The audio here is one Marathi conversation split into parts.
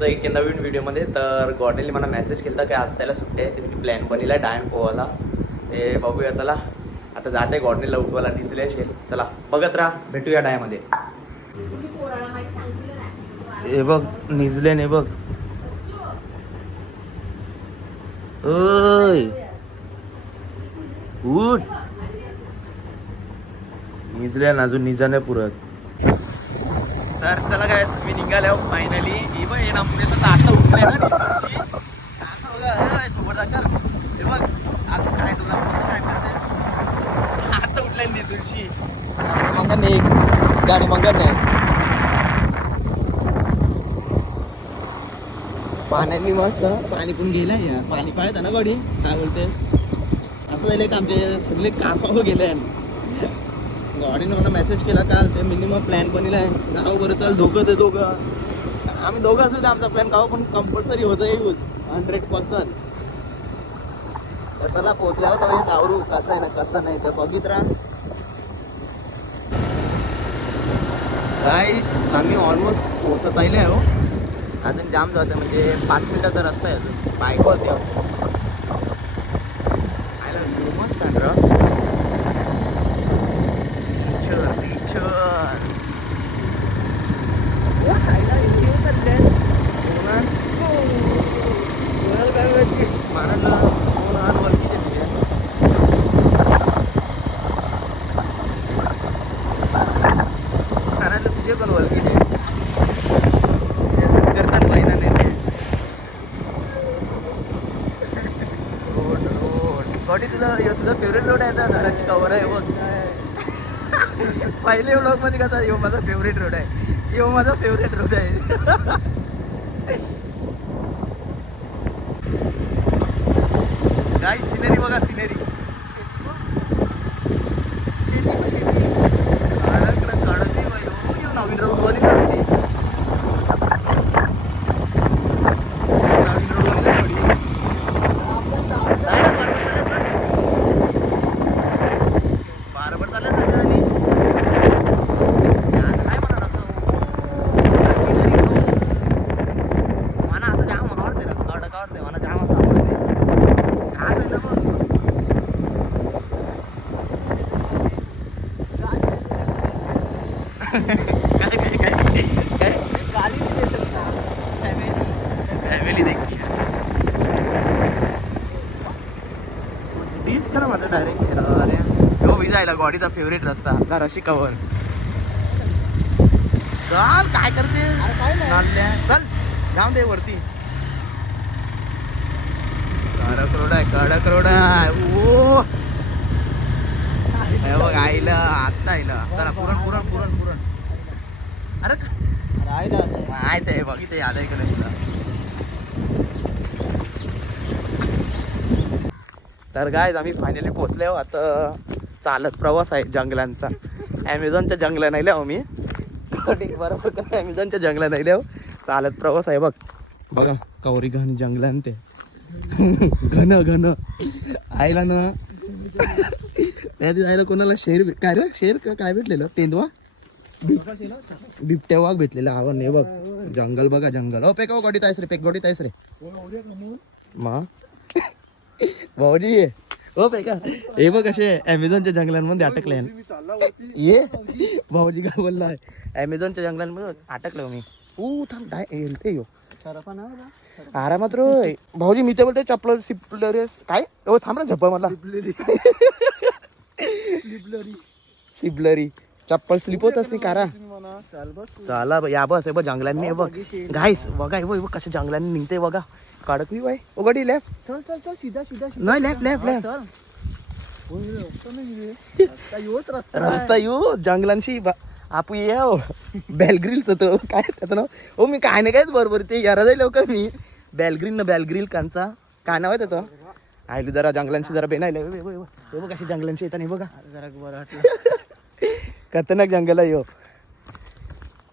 तुमचं एक नवीन व्हिडिओमध्ये. तर गॉडनेली मला मेसेज केला की आज त्याला सुट्टी आहे, तुम्ही प्लॅन बनवला डायम पोहायला. ते बघूया, चला आता जाते गॉडनेला उठवायला. निजले असेल, चला बघत राहा, भेटूया डायमध्ये. हे बघ निजले ने बघ. ओय उठ, निजल्या अजून निजा नाही पुरत. तर चला काय, मी निघाल्या फायनली. हे बघ हे नामुनेचं आता उठलंय ना निजूरची. आता बघा सोबत दाखल. हे बघ आता काय तुला काय करते, आता उठलाय निजूरची. मग नाही गाडी मग नाही पाण्याने मस्त पाणी पण गेलंय. पाणी पाहत ना गाडी, काय बोलतेस. असं झालं की आमचे सगळे कामावर गेले. गाडीने मला मेसेज केला काल, ते मिनिमम प्लॅन बनवलाय जाऊ बरं. चल दोघं आम्ही दोघं असलो तर आमचा प्लॅन गाव पण कंपल्सरी होतं यूज 100%. तर त्याला पोहोचल्यावर तर गावरू कसं आहे ना कसं नाही तर बघित राहा. गाईस आम्ही ऑलमोस्ट पोहोचत राहिले आहे हो. अजून जाम जातं, म्हणजे 5 मिनिटाचा रस्ता आहे अजून. बाईक होते आयला मस्त आहे रा. तुझे पण वलकी करतात महिना नाही. रोड तुझा फेवरेट रोड आहे, घराची कवर आहे बघ. पहिले व्लॉग मध्ये कसा यो माझा फेवरेट रोड आहे, यो माझा फेवरेट रोड आहे. काय सिनेरी बघा, सिनेरी शेती काढत नवीन रोड वर काढते. फॅमिली देखील तीच करा माझा डायरेक्ट. अरे हो विजायला गाडीचा फेवरेट रस्ता घराशी कवर. चल काय करते, चल जाऊन दे वरती. कडक रोड आहे ओ. हे बघ आईला आत्ता आईला. चला पुरण. अरे माहित आहे बघ इथे आलंय का नाही तुला. तर गाईज आम्ही फायनली पोहोचले. आता चालत प्रवास आहे जंगलांचा. ॲमेझॉनच्या जंगला नाही लिहाव मी बरोबर का, ॲमेझॉनच्या जंगला नाही लिहाव, चालत प्रवास आहे बघ. बघा कवरी घाण जंगलान ते घन आईला ना. त्या आईला कोणाला शेर काय रे, शेर का काय भेटलेलं, तेंदवा बिबट्या वाघ भेटलेला. आवा नाही बघ जंगल, बघा जंगल. ओ पेका गाडीत आहेस रे, गाडीत आहेस रे मा भाऊजी. हो पेका हे बघ कसे ॲमेझॉनच्या जंगलांमध्ये अटकले. ये भाऊजी काय बोललाय, ॲमेझॉनच्या जंगलांमध्ये अटकलो मी. थांब येते यो आरामात रोय भाऊजी. मी ते बोलते चपल सिप्लरी काय ओ थांब ना झप्पा मला. सिप्लरी चप्पल स्लिप होत असते कारा. चला या बस आहे बघ जंगलांनी. बघ गाईस बघा हे बघ कशा जंगलांनी निघते बघा. कडक बाई ओ गाडी लेफ्ट. चल सीधा नाही लेफ्ट रस्ता येऊ जंगलांशी. आपू ये बेलग्रिलच तो काय त्याचं नाव हो. मी काय नाही कायच बरोबर ते यारा जाईल का मी. बेलग्रिल कांचा काय नाव आहे त्याचं. आयलू जरा जंगलांशी जरा बेनायला. बघ कशी जंगलांशी येतात बघा. जरा बरं वाटलं. खतरनाक जंगल आहे यो.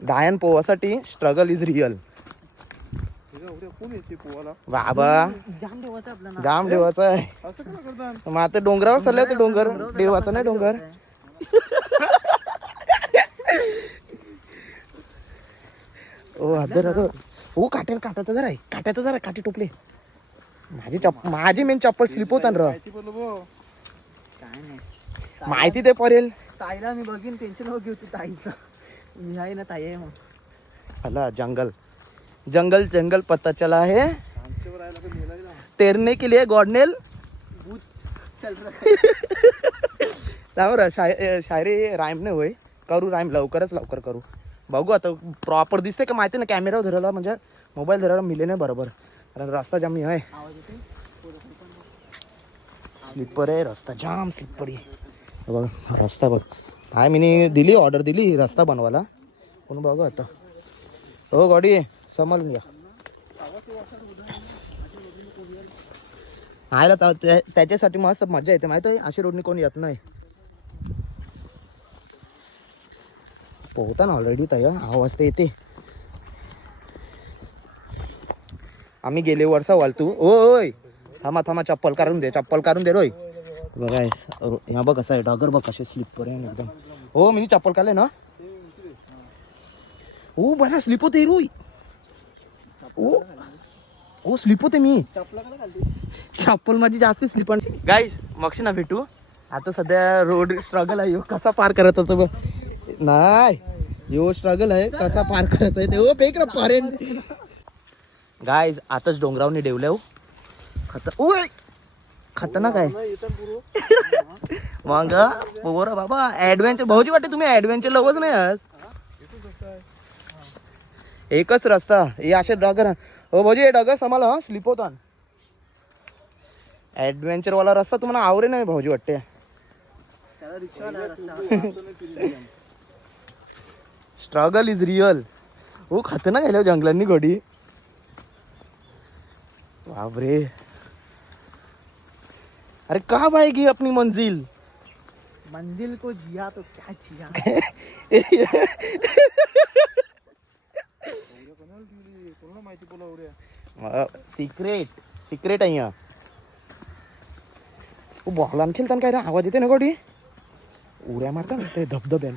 गायन पोहासाठी स्ट्रगल इज रिअल. बाबा जाम देवाचा आहे. मग आता डोंगरावर चालले होते. डोंगर देवाचा नाही डोंगर. ओ अदर हो काट्याचं जरा आहे, काट्याचं जरा काटे टोपले. माझी मेन चप्पल स्लिप होता ना. काय नाही माहिती ते पडेल ताईला मी बघीन, टेन्शन हो घेऊ तू ताईचं. मी आहे ना, ताई आहे मग. अला जंगल जंगल जंगल पता चला है तैरने के लिए गॉडनेल चल रहा शायरी राईम नाही होय. करू राईम लवकर करू. बघू आता प्रॉपर दिसते का माहिती ना. कॅमेरा धरायला म्हणजे मोबाईल धरायला मिले नाही बरोबर, कारण रस्ता जाम आहे. स्लिपर आहे रस्ता, जाम स्लिपर आहे. बघ रस्ता बघ. काय मी दिली ऑर्डर दिली रस्ता बनवायला, पण बघू आता. हो गाडी सांभाळून घ्या. आयला त्याच्यासाठी मस्त मजा येते माहिती आहे. अशी रोडनी कोणी येत नाही. पोहता ना ऑलरेडी ताई, आवाज तर येते. आम्ही गेले वर्षा वालतू. ओय थांबा चप्पल काढून दे रोय. बघा ह्या बघ कसं आहे डगर बघ कसे स्लिपर आहे एकदम. हो मी चप्पल काढले ना. ओ बना स्लिप होते रोय. ओ स्लिप होते मी. चप्पल माझी जास्त स्लिप. गाईस मगशी ना भेटू. आता सध्या रोड स्ट्रगल आहे. कसा पार करत होतो बघ. नाही यो स्ट्रगल आहे कसा पार करत आहे ते. ओ पेक पारेन. गाईज आताच डोंगरावनी डेवल्या खतरनाक आहे. मग पोरं बाबा ऍडव्हेंचर भाऊजी वाटते तुम्ही ऍडव्हेंचर लवच नाही आज. एकच रस्ता हे असे डगर. हो भाऊजी हे डगर सांभाळ हा, स्लिप होता. ऍडव्हेंचर वाला रस्ता तुम्हाला आवरे नाही भाऊजी वाटते. Struggle is real. हो खतरनाक गेल्या जंगलांनी घडी. बापरे. अरे कहाँ पाएगी अपनी मंजिल को जिया तो क्या जिया. सिक्रेट आहे. बॉलान खेळताना काय रे आवाज येते ना गोडी. उड्या मारता ना ते धबधब्यान.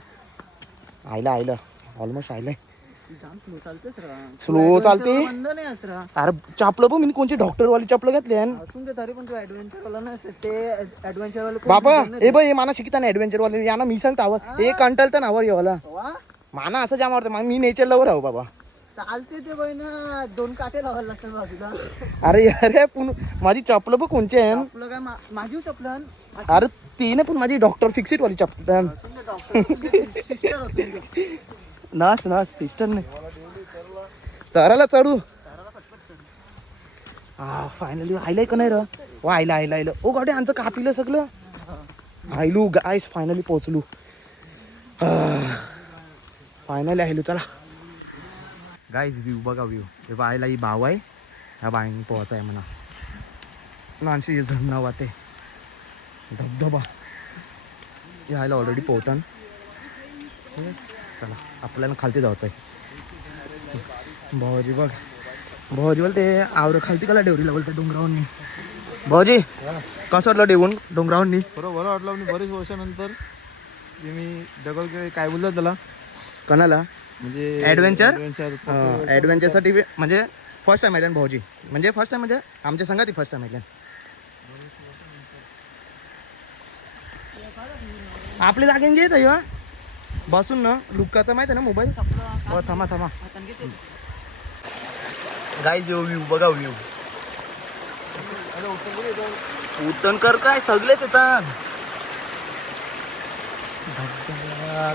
आयला ऑलमोस्ट आयलाय. स्लो चालते. अरे चपलं बघ मी कोणची डॉक्टरवाली चपलं घातली तरी पण तू ऍडव्हेंचर वाला ना ते ऍडव्हेंचर वाले बाबा. हे बघ हे माना शिकताना ऍडव्हेंचर वाले यांना मी सांगता आवर हे कंटलतं नावर येवाला माना असं जाम आवडतं. मी नेचर लवर आहो बाबा. चालते ते बाई ना 2 काटे लावायला लागतात बाजूला. अरे माझी चपलं बघ कोणची आहे. आपलं काय माझी चपलन. अरे ती ना पण माझी डॉक्टर फिक्सिट वाली चपलं. नास सिस्टर नाही चराला चढू. हा फायनली आयलाय का नाही र. वा आयला ओ गाडी आमचं कापिलं सगळं. आयलू गाईस फायनली पोहोचलू. फायनली आयलू. चला गाईज व्ह्यू बघा व्ह्यू. हे बायला ही बाव आहे. ह्या बाईने पोहायचं आहे म्हणा. नानशी झरणा वाटे धबधबा यायला ऑलरेडी पोहतान. चला आपल्याला खालती जायचं आहे. भाऊजी बोल ते आवर खालती कला डेवरी लावल त्या डोंगरावरनी. भाऊजी कसं वाटलं डेवून डोंगरावरनी. बरं वाटलं. बरेच वर्षानंतर मी डबल काय बोलतो त्याला कणाला म्हणजे ॲडव्हेंचर साठी म्हणजे फर्स्ट टाइम आयल्यान भाऊजी. म्हणजे फर्स्ट टाइम म्हणजे आमच्या संघात फर्स्ट टाइम आयल्यान. आपल्या जागेन घेत आहे बसून ना. लुकाचा माहिती आहे ना मोबाईल. थांबा गाईज व्ह्यू बघा व्ह्यू. उतन कर काय सगळेच येतात.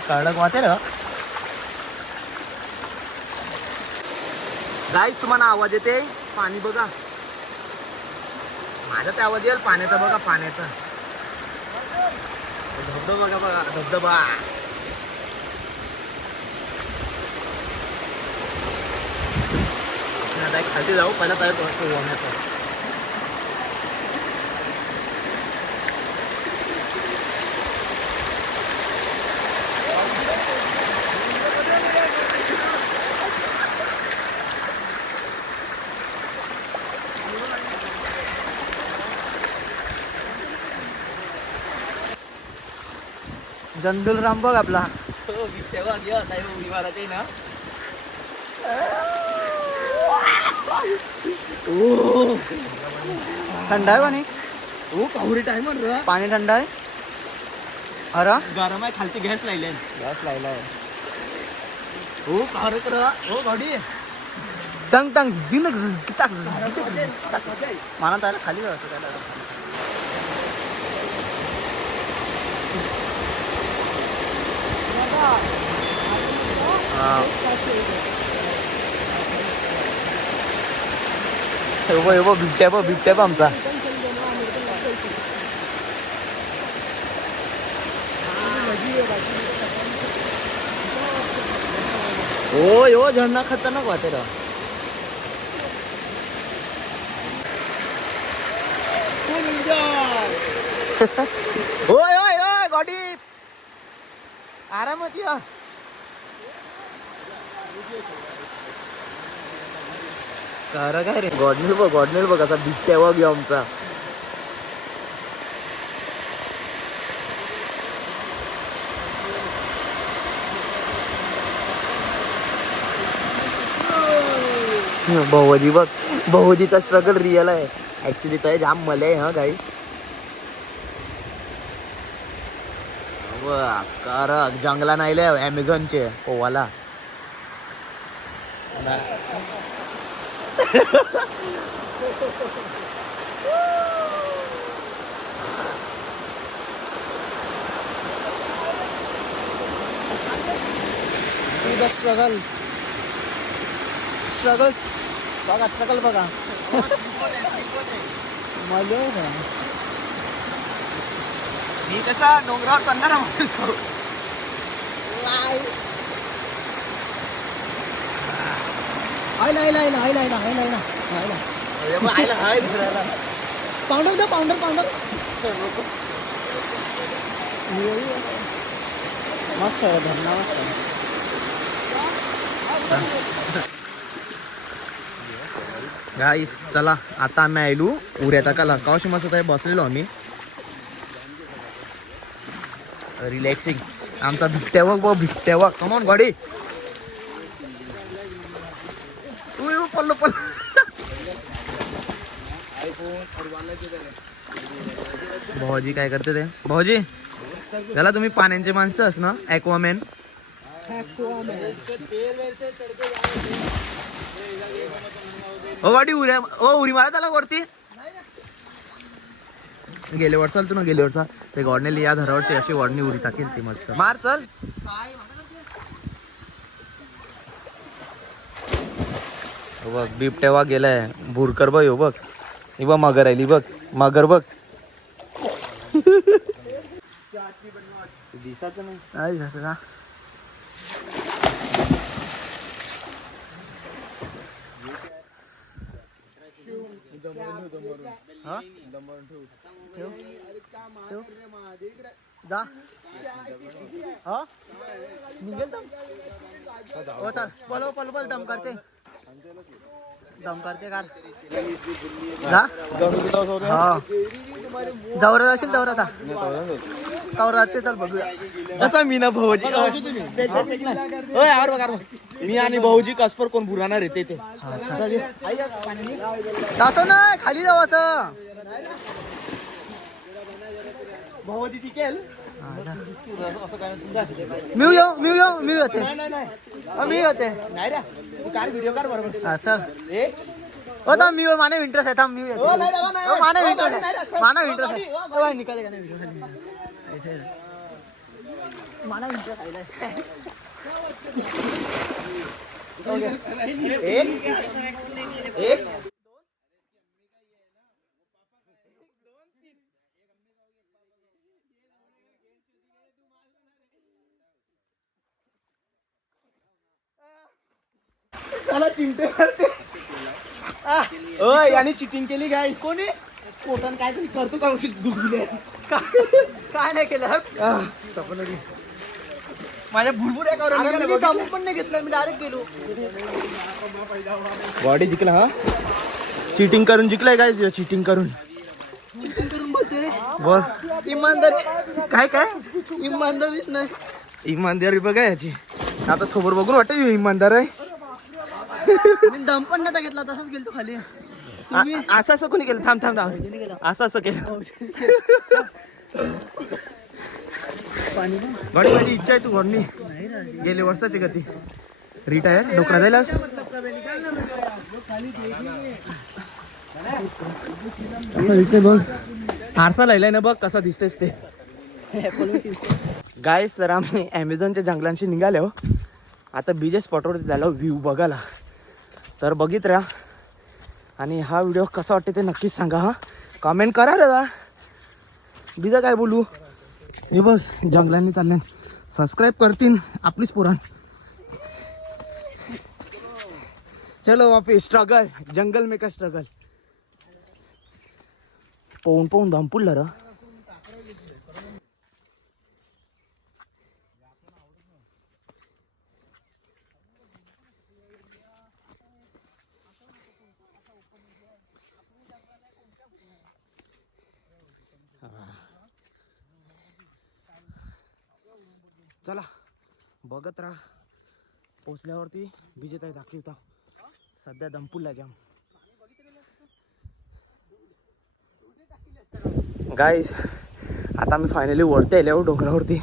कडक वाटेल गाईज. तुम्हाला आवाज येते पाणी बघा. माझा ते आवाज येईल पाण्याचा बघा. पाण्याचा धबधबा बघा धबधबा. खाली जाऊ पहिला तयार करतो वाहण्याचा. जंगल राम बघ आपला. तेव्हा ना थंड आहे पाणी ओ कावरी टाइम रे पाणी थंड आहे अरे गरम आहे खालती गॅस लायले गॅस लायलाय हो कावरे कर हो गाडी टंग टंग दिन मला त्याला खाली जायचं त्याला बिबट्या आमचा ओ यो झरणा खतरनाक वाटे रा ओय ओय ओय गाडी आरामात या करा काय रे गॉडनेल बघ असा बिबट्या बघ यो आमचा बहुजी बघ बहुजीचा स्ट्रगल रिअल आहे ऍक्च्युली तो जाम मले हा गाईस जंगला नाही अमेझॉनचे पोवाला स्ट्रगल स्ट्रगल बघा स्ट्रगल बघा मजा मी कसा डोंगरावर चढणार पावडर द्या पावडर मस्त आहे धरणा मस्त गाईस चला आता आम्ही आयलू उऱ्यात का कौशी मस्त आहे बसलेलो आम्ही रिलॅक्सिंग आमचा भिट्ट्या बघ कमॉन गाडी पल्लो भाऊजी काय करते ते भाऊजी त्याला तुम्ही पाण्याचे माणसं अस ना ॲक्वामॅन ओ गाडी उरी मारा त्याला वरती गेले वर चाल तू ना गेले वर चाल ते गॉडने या धरावरची अशी वॉडनी उरी टाकेल ती मस्त मार चल बघ बिबट्या गेलाय भुरकर बघ हो बघ ही बघ मगर आली बघ मगर बघ दिसाचं नाही का जा हा निघेल दम हो चल बोल दम करते कार जा हा जवळ असेल तेवढा आता तवरात ते चल बघूया आता मी ना भाऊजी मी आणि भाऊजी कसपर कोण बुराणार येते ते तसं नाही खाली जावाचं भाऊजी टिकेल मी येते नाही रे तू कार व्हिडिओ कार बरोबर चल हो थांब मी माने इंटरेस्ट आहे थांब मी माने इंटरेस्ट आहे निकालेगा ना व्हिडिओ माना इंटरेस्ट आहे एक त्याला चिंटे करते याने चिटिंग केली काय कोणी पोटान काय तरी करतो का काय नाही केलं माझ्या भुरभुर कामून पण नाही घेतलं मी डायरेक्ट गेलो बॉडी जिंकला हा चिटिंग करून जिंकलाय काय चिटिंग करून बोलते बोल इमानदारी काय इमानदारीच नाही इमानदारी बघा याची आता थोबर बघून वाटत इमानदार आहे मी दम पण नव्हता घेतला तसंच गेलतो खाली. असं असं कोणी केलं? थांब थांब थांब. असं असं केलं. पाणी पण गाडी माझी इच्छा आहे तू घरनी गेले वर्षाची गती रिटायर डोकरा जायलास दिसते बघ. आरसा लायलाय ना बघ कसा दिसतेस ते. गाईस तर आम्ही ॲमेझॉनच्या जंगलांशी निघाले हो. आता बीजे स्पॉटवर झालो व्ह्यू बघायला. तर बघित राहा आणि हा व्हिडिओ कसा वाटते ते नक्कीच सांगा. हा कमेंट करा रे. बीजा काय बोलू. हे बघ जंगलांनी चालले. सबस्क्राईब करतीन आपलीच पुराण. चलो वापिस स्ट्रगल जंगल में का स्ट्रगल. पोहून पोहून दमपुल र. चला बघत राहा. पोचल्यावरती विजेताई दाखवता. सध्या दमपुला जाम. गाईस आता मी फायनली वरती आले डोंगरावरती.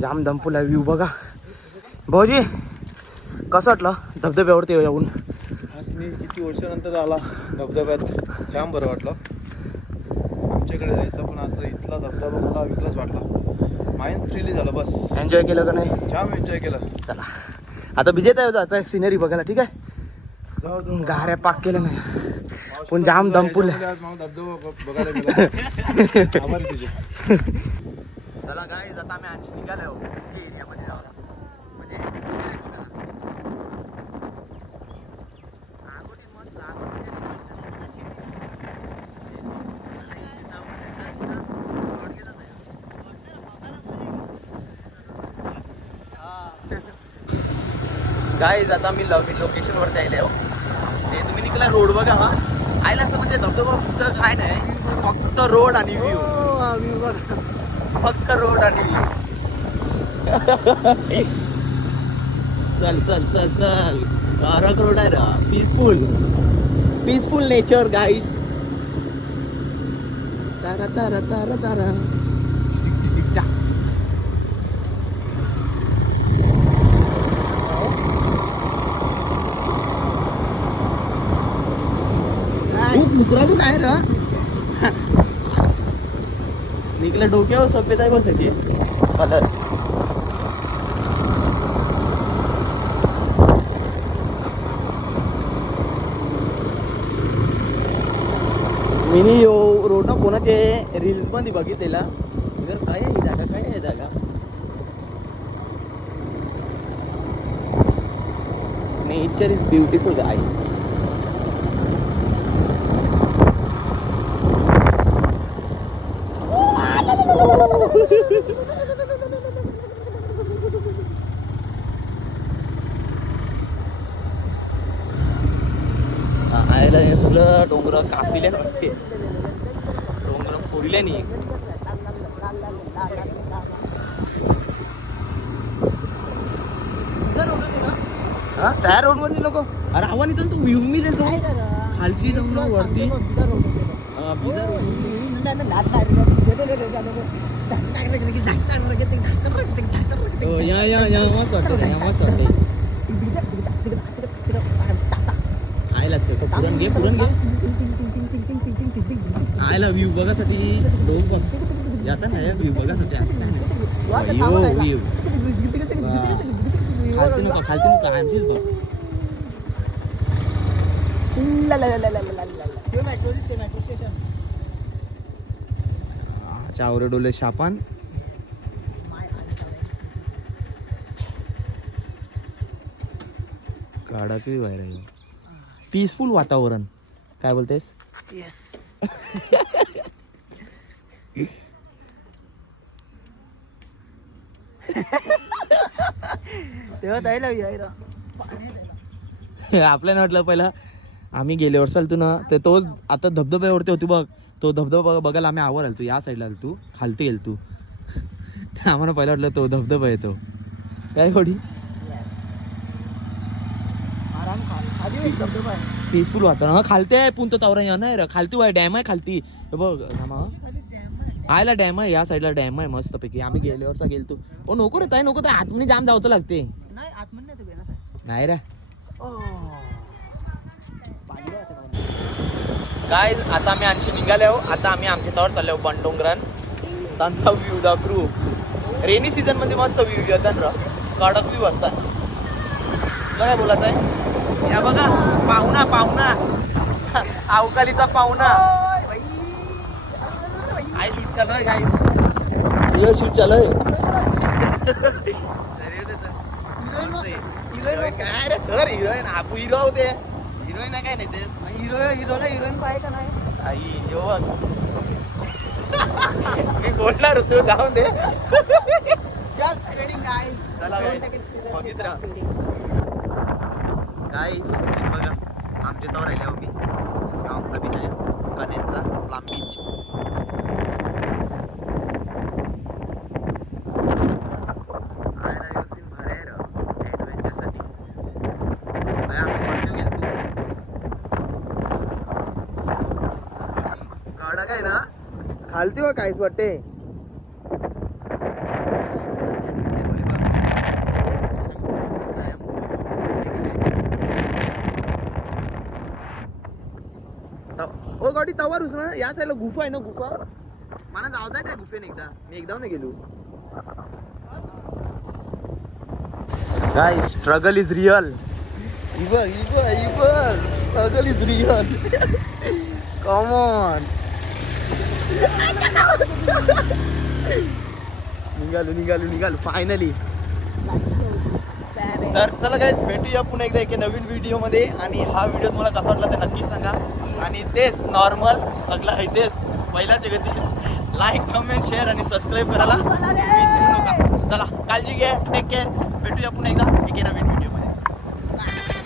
जाम दमपुला व्ह्यू बघा. भाऊजी कसं वाटलं धबधब्यावरती येऊन? आज मी किती वर्षानंतर आला धबधब्यात. जाम बरं वाटलं. आमच्याकडे जायचं पण आज इथला धबधबा मला वेगळाच वाटला. माइंड फ्रीली झालं बस. एन्जॉय केलं का नाही? जाम एन्जॉय केलं. चला आता विजेताई जायचं सिनरी बघायला. ठीक आहे. जाऊ जाऊ. गाऱ्या पाक केलं नाही पण जाम दमपुल. आज मग धबधबा बघायला गेला. आभार तुझे. चला गाईस आता आम्ही आणखी निघालो एरियामध्ये जाऊया. गाईज आता मी लोकेशनवर जायला हो. ते तुम्ही निघाला रोड बघा. हा आयला असं म्हणजे धबधबा फक्त काय नाही फक्त रोड आणि व्ह्यू. फक्त रोड आणि व्ह्यू. चल चल चल चल. कारक रोड आहे रा. Peaceful nature guys. तारा तारा तारा तारा. मुद्रातच आहे रा. निघल्या डोक्यावर सफेद आहे बघ त्याची कलर. मिनी रोड ना कोणाचे रील्स मध्ये बघितलेला. काय आहे ही जागा काय आहे जागा. Nature is beautiful guys. आयला हे सगळं डोंगर कापिले वाटते. डोंगर फोडले नाही. हा त्या रोड वरती नको. अरे आव्हान इथं तू व्ह्यू मिळेल तो खालची जाऊन ना वरती. या या या मस्त वाटते. मस्त वाटते. आयलाच पुरण घे पुरण घे. आयला व्ह्यू बघासाठी लोक बघ जाता ना. व्ह्यू बघासाठी असं व्ह्यू खालती नको खालती नको. आमचीच बघ. मेट्रो स्टेशन चावरे डोले शापान. काढा की बाहेर आहे. पीसफुल वातावरण. काय बोलतेस? येस. तेव्हा जायला आपल्याला वाटलं पहिला आम्ही गेले वर्षाला तू ना ते तोच आता धबधब्यावरती होती बघ. तो धबधबा बघायला आम्ही आवर आलो. तू या साईडला तू खालती गेल तू. ते आम्हाला पहिला वाटलं तो धबधबा येतो काय थोडी. पीसफुल वातावरण हा खालती आहे पुंत तावरा येणार खालती आहे डॅम आहे खालती हे बघ रामा आयला डॅम आहे या साईडला डॅम आहे मस्त पैकी आम्ही गेल्यावरचा गेलतो ओ नको रे ताई नको तर आतमध्ये जाम जावचं लागते नाही आतमध्ये नाही ते नाही रे काय आता आम्ही आणखी निघाले आहो आता आम्ही आमच्या तवर चाललो बनडोंगरान त्यांचा व्ह्यू दाखवू रेनी सीझन मध्ये मस्त व्ह्यू येतात र कडक व्ह्यू असतात काय बोलत आहे या बघा पाहुणा पाहुणा अवकालीचा पाहुणा आई शूट चालू आहे गाईस ये शूट चालू आहे हिरोईन काय रे सर हिरोईन आपू हिरो होते हिरोईन काय नाही ते हिरोला हिरोईन पाहिजे का नाही आई जेवण मी बोलणार होतो जाऊन दे जस्ट रेडिंग गाईज चला बघित राहा गाईस बघा आमच्या तवर राहिले मी आमचा बीच आहे कनेरचा लांब बीच काय ना खालती व काहीच वाटते ओ गाडी तवारूच ना या साईडला गुफा आहे ना गुफा मला जाऊ जाय त्या गुफेने एकदा मी एकदा नाही गेलो काय struggle is real struggle is real come on निघालो फायनली तर चला गाईज भेटूया पुन्हा एकदा एका नवीन व्हिडिओ मध्ये आणि हा व्हिडिओ तुम्हाला कसा वाटला ते नक्की सांगा आणि तेच नॉर्मल सगळं आहे तेच पहिल्याच्या गती लाईक कमेंट शेअर आणि सबस्क्राईब करायला विसरू नका चला काळजी घ्या टेक केअर भेटूया पुन्हा एकदा एका नवीन व्हिडिओ मध्ये